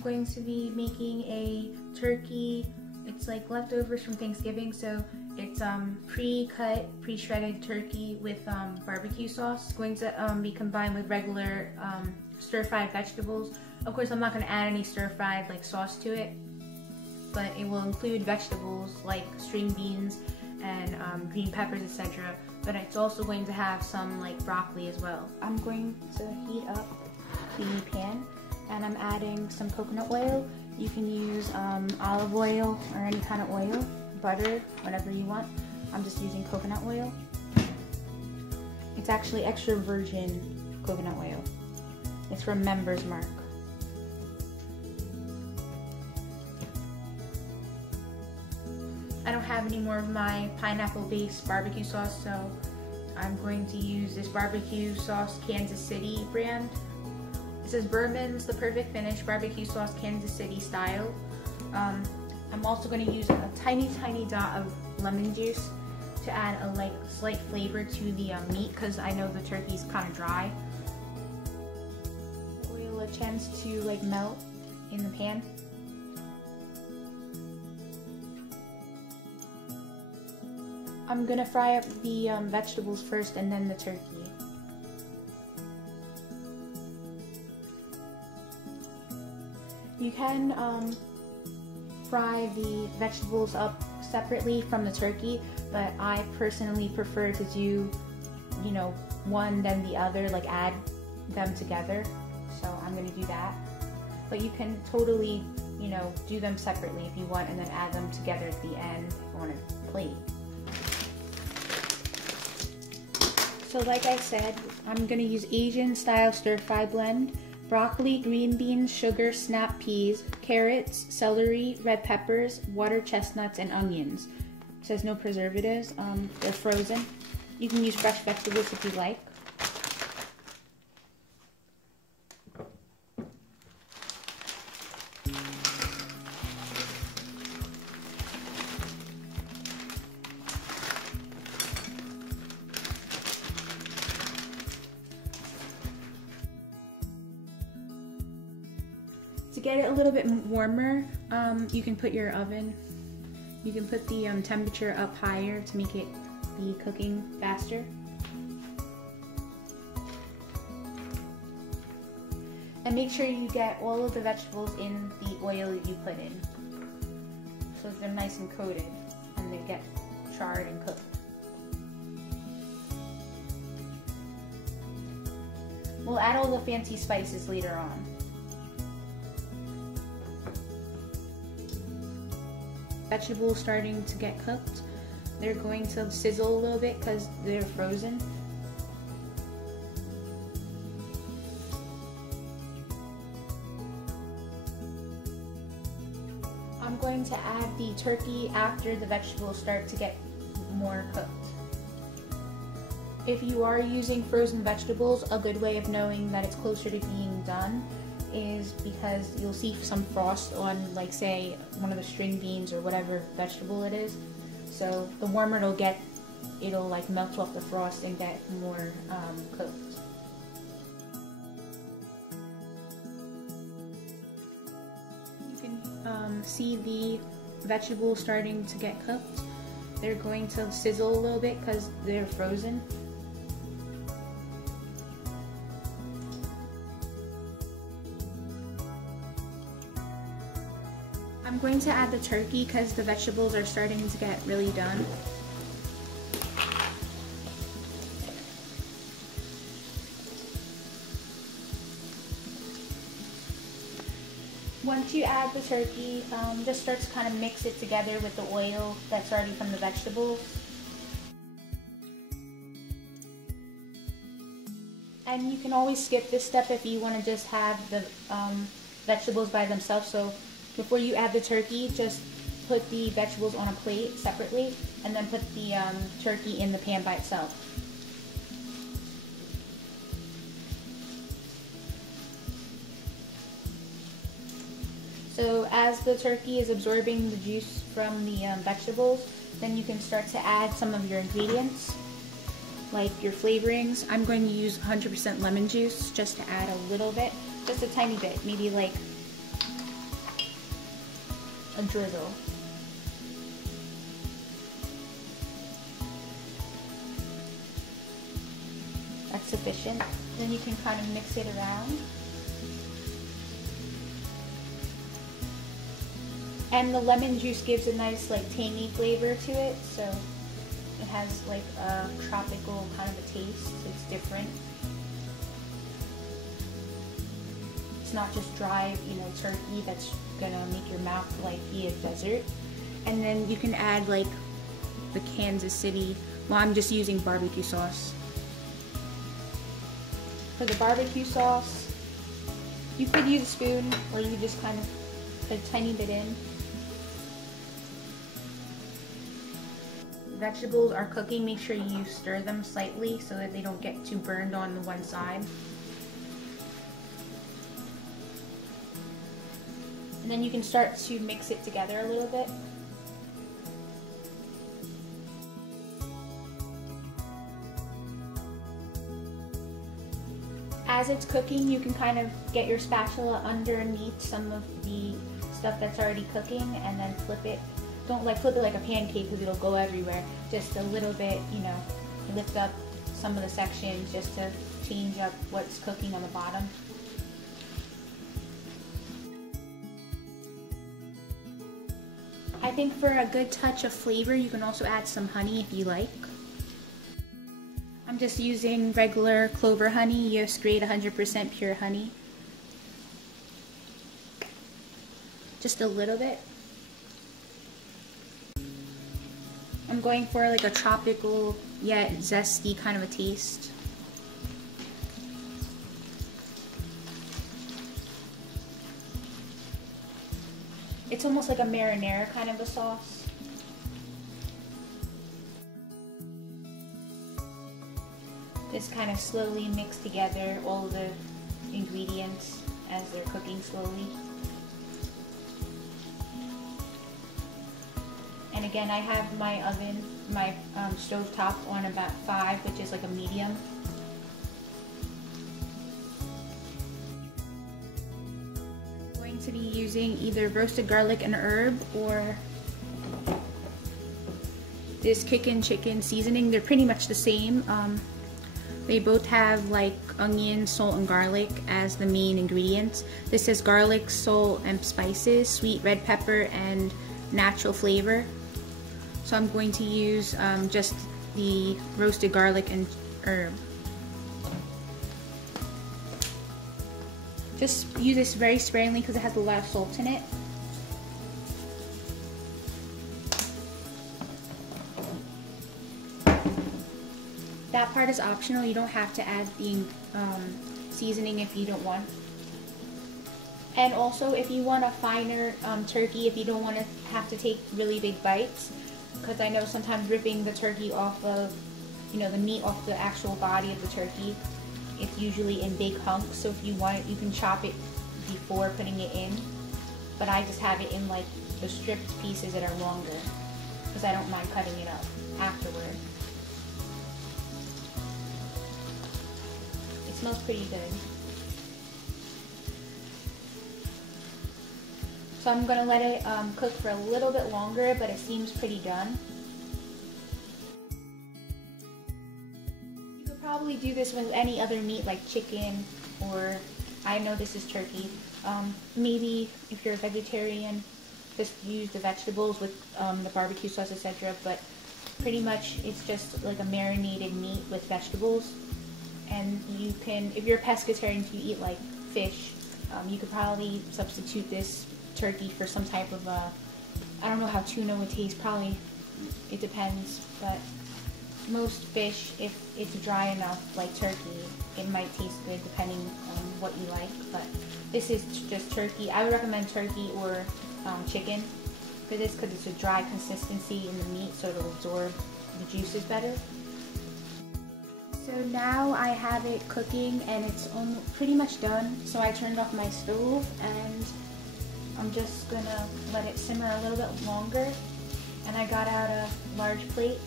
I'm going to be making a turkey. It's like leftovers from Thanksgiving, so it's pre-cut, pre-shredded turkey with barbecue sauce. It's going to be combined with regular stir-fried vegetables. Of course, I'm not going to add any stir-fried like sauce to it, but it will include vegetables like string beans and green peppers, etc. But it's also going to have some like broccoli as well. I'm going to heat up the pan, and I'm adding some coconut oil. You can use olive oil or any kind of oil, butter, whatever you want. I'm just using coconut oil. It's actually extra virgin coconut oil. It's from Members Mark. I don't have any more of my pineapple-based barbecue sauce, so I'm going to use this barbecue sauce Kansas City brand. It says Bourbon's the perfect finish barbecue sauce Kansas City style. I'm also going to use a tiny dot of lemon juice to add a like slight flavor to the meat, because I know the turkey's kind of dry. Oil a chance to like melt in the pan. I'm gonna fry up the vegetables first and then the turkey. You can fry the vegetables up separately from the turkey, but I personally prefer to do, you know, one then the other, like add them together. So I'm gonna do that. But you can totally, you know, do them separately if you want, and then add them together at the end on a plate. So like I said, I'm going to use Asian style stir-fry blend, broccoli, green beans, sugar, snap peas, carrots, celery, red peppers, water chestnuts, and onions. It says no preservatives, they're frozen. You can use fresh vegetables if you like. To get it a little bit warmer, you can put your oven, you can put the temperature up higher to make it be cooking faster. And make sure you get all of the vegetables in the oil that you put in, so they're nice and coated and they get charred and cooked. We'll add all the fancy spices later on. Vegetables starting to get cooked. They're going to sizzle a little bit because they're frozen. I'm going to add the turkey after the vegetables start to get more cooked. If you are using frozen vegetables, a good way of knowing that it's closer to being done is because you'll see some frost on, like, say, one of the string beans or whatever vegetable it is. So the warmer it'll get, it'll like melt off the frost and get more cooked. You can see the vegetables starting to get cooked. They're going to sizzle a little bit because they're frozen. I'm going to add the turkey because the vegetables are starting to get really done. Once you add the turkey, just start to kind of mix it together with the oil that's already from the vegetables. And you can always skip this step if you want to just have the vegetables by themselves. So before you add the turkey, just put the vegetables on a plate separately and then put the turkey in the pan by itself. So as the turkey is absorbing the juice from the vegetables, then you can start to add some of your ingredients, like your flavorings. I'm going to use 100% lemon juice just to add a little bit, just a tiny bit, maybe like a drizzle. That's sufficient. Then you can kind of mix it around. And the lemon juice gives a nice like tangy flavor to it, so it has like a tropical kind of a taste. It's different. It's not just dry, turkey that's gonna make your mouth like be a desert. And then you can add like the Kansas City, well, I'm just using barbecue sauce. For the barbecue sauce, you could use a spoon or you just kind of put a tiny bit in. Vegetables are cooking, make sure you stir them slightly so that they don't get too burned on the one side. And then you can start to mix it together a little bit. As it's cooking, you can kind of get your spatula underneath some of the stuff that's already cooking and then flip it. Don't like flip it like a pancake because it'll go everywhere. Just a little bit, lift up some of the sections just to change up what's cooking on the bottom. I think for a good touch of flavor, you can also add some honey if you like. I'm just using regular clover honey, US grade 100% pure honey. Just a little bit. I'm going for like a tropical yet zesty kind of a taste. It's almost like a marinara kind of a sauce. Just kind of slowly mix together all the ingredients as they're cooking slowly. And again, I have my oven, my stove top on about 5, which is like a medium. I'm going to be using either roasted garlic and herb or this kickin' chicken seasoning. They're pretty much the same. They both have like onion, salt, and garlic as the main ingredients. This is garlic, salt, and spices, sweet red pepper, and natural flavor. So I'm going to use just the roasted garlic and herb. Just use this very sparingly because it has a lot of salt in it. That part is optional. You don't have to add the seasoning if you don't want. And also, if you want a finer turkey, if you don't want to have to take really big bites, because I know sometimes ripping the turkey off of, the meat off the actual body of the turkey, it's usually in big hunks. So if you want it, you can chop it before putting it in. But I just have it in like the stripped pieces that are longer, because I don't mind cutting it up afterward. It smells pretty good. So I'm going to let it cook for a little bit longer, but it seems pretty done. You could probably do this with any other meat like chicken, or I know this is turkey. Maybe if you're a vegetarian, just use the vegetables with the barbecue sauce, etc. But pretty much it's just like a marinated meat with vegetables. And you can, if you're a pescatarian, if you eat like fish, you could probably substitute this turkey for some type of I don't know how tuna would taste, probably it depends, but most fish, if it's dry enough like turkey, it might taste good depending on what you like. But this is just turkey. I would recommend turkey or chicken for this because it's a dry consistency in the meat, so it'll absorb the juices better. So now I have it cooking and it's almost pretty much done. So I turned off my stove and I'm just gonna let it simmer a little bit longer, and I got out a large plate.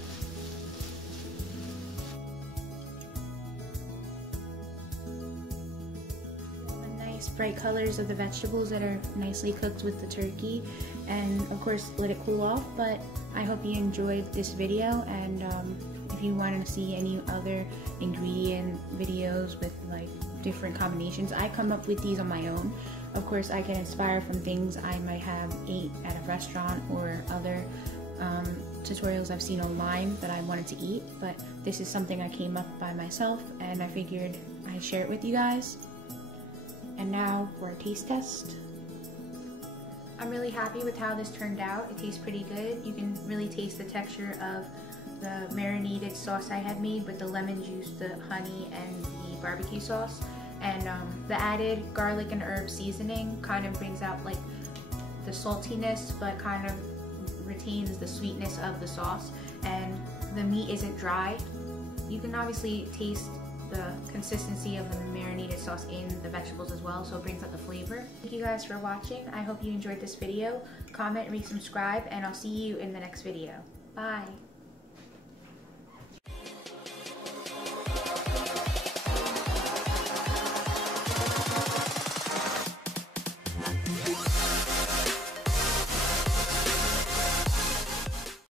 A nice bright colors of the vegetables that are nicely cooked with the turkey, and of course let it cool off. But I hope you enjoyed this video, and if you want to see any other ingredient videos with like different combinations, I come up with these on my own. Of course, I get inspired from things I might have ate at a restaurant or other tutorials I've seen online that I wanted to eat, but this is something I came up by myself and I figured I'd share it with you guys. And now for a taste test. I'm really happy with how this turned out. It tastes pretty good. You can really taste the texture of the marinated sauce I had made with the lemon juice, the honey, and the barbecue sauce. And the added garlic and herb seasoning kind of brings out like the saltiness, but kind of retains the sweetness of the sauce. And the meat isn't dry. You can obviously taste the consistency of the marinated sauce in the vegetables as well, so it brings out the flavor. Thank you guys for watching. I hope you enjoyed this video. Comment, resubscribe, and I'll see you in the next video. Bye!